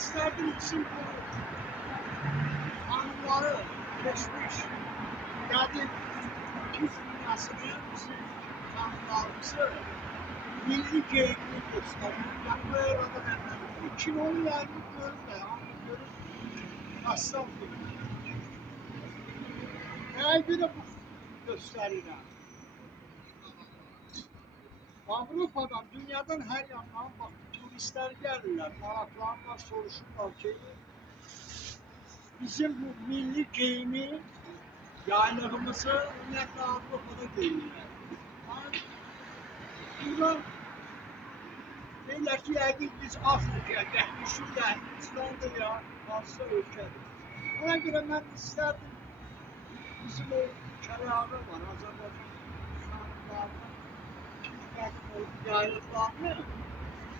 isterdim bizim bu anıları, geçmiş, yani Türk dünyasını, bizim tanrılarımızı milli geyimini göstermek. Yani bu arada bu kinonu yani görün de, görün, aslan filmi. Neye göre bu gösterilen? Avrupa'dan, dünyadan her yandan bak, turistler gelirler, meraklanırlar, soruşurlar ki bizim bu milli giyimi, yaylığımızı ümumiyyətlə Avrupa'da giyirlər. Yani burada deyirlər ki, yəqin biz Afrikaya gəlmişik, yəni İslandiyya hansısa ölkədir. Ona görə mən istərdim bizim o kərarı var, Azərbaycan insanlarının yaylıqlarını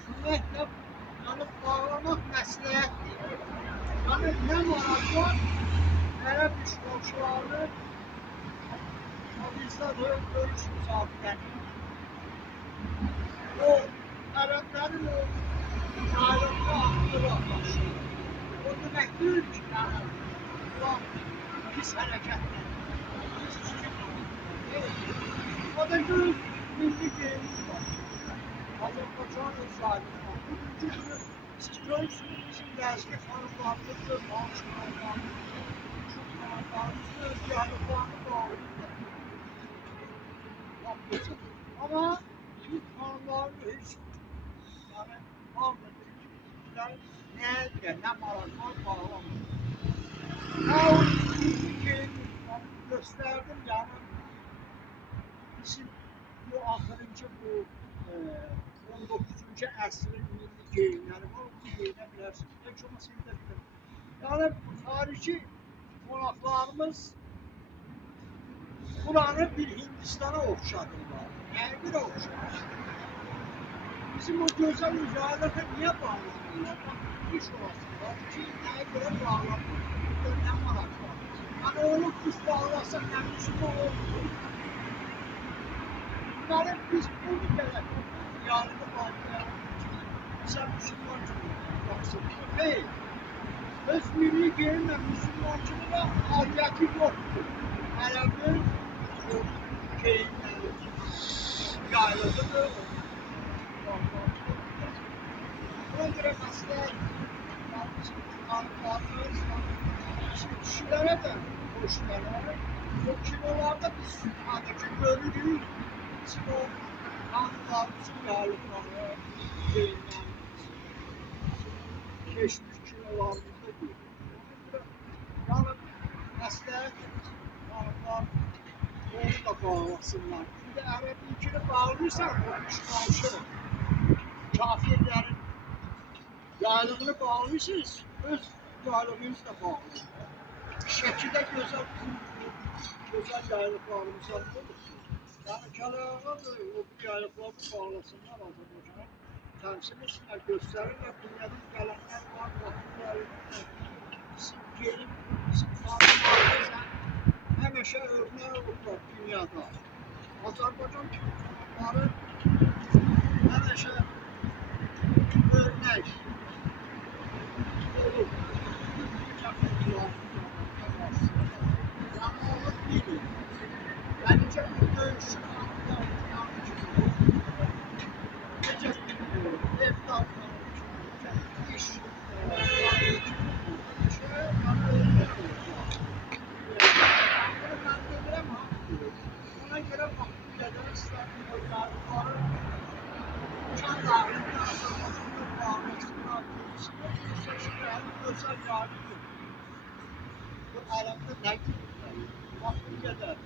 ümumiyyətlə yəni bağlamaq məsləhətdir. Yani ne maraq var, ərəb işğalçıları bizdə döyüş müsafirini. O ərəblərin o yaylıqlı aktıra başlayır. O demək deyil ki, yəni, ulan pis hərəkətlə, pis işçilik. O da görür, milli geyimiz var. Azərbaycan öz yaylığı var. Bugünkü günü siz görürsünüz, bizim dərsli xanımlarımızdır, maaş xanımlarımızdır, Türk xanımlarımızdır, öz yaylıqlarını bağlayırlar. Ama Türk xanımlarını heç, yani, bağlıdır ki, bizlər nəyə görə, nə maraq var, bağlamır. Ha, o milli geyimi göstərdim, yani, bizim bu axırıncı bu 19-cu əsrin milli geyimləri var, onu geyinə bilərsiniz. Heç olmasa indi bilir. Yəni, xarici qonaqlarımız buranı bir Hindistana oxşadırlar. Nəyə görə oxşadır? Bizim o gözəl yaylığı niyə bağlamırlar? İş olasınlar ki, nəyə görə bağlamırlar? Burada nə maraq var? Yəni, onu biz bağlasaq, nə Müslüman olur? Bunların biz bunu gələk, yaylığı bağlayalım ki, sən Müslümancılığı baxsın. Xeyr, öz milli geyimlə Müslümancılığa aidiyyəti yoxdur. Ərəbin o geyimləri, yaylığıdır. Buna görə məsləhət, bizim xanımlarımız, bizim kişilərə də xoşlara, o kinolarda biz adəki görürük. Bizim o xanımlarımızın yaylıqları, geyimlərimiz, keçmiş kinolarımızda görürük. Ona görə, yəni, məsləhət xanımlar onu da bağlasınlar. Şimdi ərəbinkini bağlıysan, o işğalçı, kafirlərin yaylığını bağlıysanız, öz yaylığınızı da bağlayın. Şəkidə gözəl yaylıqlarımız olur. Yəni kələğə böyle o yaylıqlarını bağlasınlar Azərbaycana. Təmsil etsinlər, göstərirlər. Dünyadan gələnlər var, baxırlar. Bizim geyim, bizim xanımlarımızla həmişə örnək olurlar dünyada. Azərbaycan xanımları həmişə örnək olur. Yani onu bilir. Bence bu dövüşçü xanımlarımız yanlış olur. Necə bilmiyor, evlatlarımız, iş, ona göre baktım neden İslam'ın oylarları uçan dağında Azerbaycan'da bağlısınlar, turisinde seçkiler, özel yargı. Bu alemde ne gibi? Baktım neden?